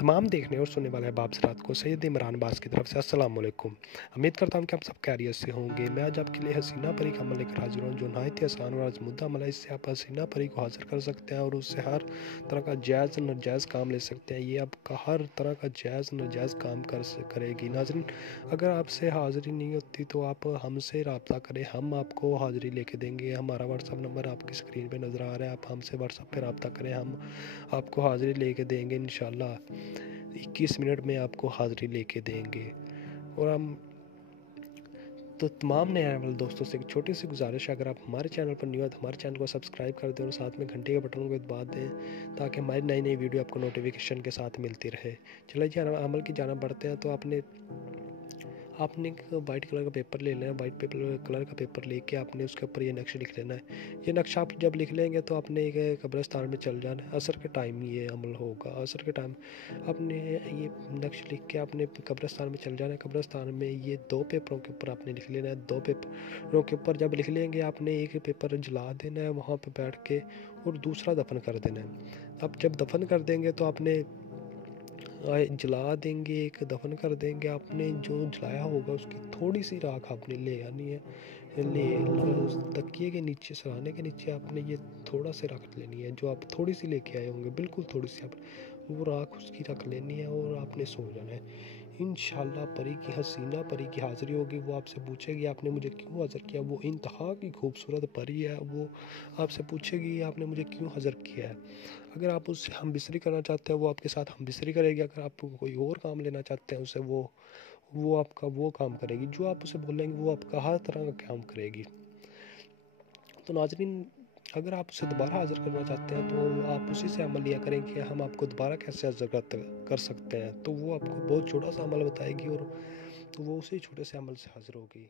तमाम देखने और सुनने वाले अहबाब हज़रात को सैयद इमरान बास की तरफ से अस्सलाम वालेकुम। उम्मीद करता हूँ कि आप सब खैरियत से होंगे। मैं आज आपके लिए हसीना परी का अमल लेकर हाज़िर हूँ, जो नहायत ही आसान और आज़मूदा अमल है। इससे आप हसीना परी को हाज़िर कर सकते हैं और उससे हर तरह का जायज़ नाजायज़ काम ले सकते हैं। ये आपका हर तरह का जायज़ नाजायज़ काम करेगी। नाज़रीन, अगर आपसे हाज़िरी नहीं होती तो आप हमसे रब्ता करें, हम आपको हाज़िरी लेके देंगे। हमारा व्हाट्सअप नंबर आपकी स्क्रीन पर नज़र आ रहा है, आप हमसे व्हाट्सअप पर रब्ता करें, हम आपको हाज़िरी लेके देंगे। इंशाअल्लाह 21 मिनट में आपको हाज़िरी लेके देंगे। और हम तो तमाम नए आने वाले दोस्तों से एक छोटी सी गुजारिश है, अगर आप हमारे चैनल पर न्यू है तो हमारे चैनल को सब्सक्राइब कर दें और साथ में घंटे के बटन को दबा दें, ताकि हमारी नई नई वीडियो आपको नोटिफिकेशन के साथ मिलती रहे। चलिए जी, अमल की जानिब बढ़ते हैं। तो आपने एक वाइट कलर का पेपर ले लेना है। वाइट कलर का पेपर लेके आपने उसके ऊपर ये नक्शा लिख लेना है। ये नक्शा आप जब लिख लेंगे तो आपने एक कब्रिस्तान में चल जाना है। असर के टाइम ये अमल होगा। असर के टाइम आपने ये नक्शा लिख के आपने कब्रिस्तान में चल जाना है। कब्रिस्तान में ये 2 पेपरों के ऊपर आपने लिख लेना है। 2 पेपरों के ऊपर जब लिख लेंगे, आपने एक पेपर जला देना है वहाँ पर बैठ के, और दूसरा दफन कर देना है। अब जब दफन कर देंगे तो आपने जला देंगे, एक दफन कर देंगे। आपने जो जलाया होगा उसकी थोड़ी सी राख आपने ले आनी है। उस तकिए के नीचे, सराहने के नीचे आपने ये थोड़ा सा रख लेनी है। जो आप थोड़ी सी लेके आए होंगे, बिल्कुल थोड़ी सी, आप वो राख उसकी रख लेनी है और आपने सो जाना है। इंशाअल्लाह परी की, हसीना परी की हाज़िरी होगी। वो आपसे पूछेगी आपने मुझे क्यों हाज़िर किया। वो इंतहा की खूबसूरत परी है। वो आपसे पूछेगी आपने मुझे क्यों हाज़िर किया है। अगर आप उससे हम बिस्तरी करना चाहते हैं, वो आपके साथ हम बिस्तरी करेगी। अगर आप कोई और काम लेना चाहते हैं उससे, वो आपका वो काम करेगी। जो आप उसे बोलेंगे वो आपका हर तरह का काम करेगी। तो नाज़रीन, अगर आप उसे दोबारा हाज़िर करना चाहते हैं तो आप उसी से अमल लिया करें कि हम आपको दोबारा कैसे हाज़िर कर सकते हैं। तो वो आपको बहुत छोटा सा अमल बताएगी और वो उसी छोटे से अमल से हाज़िर होगी।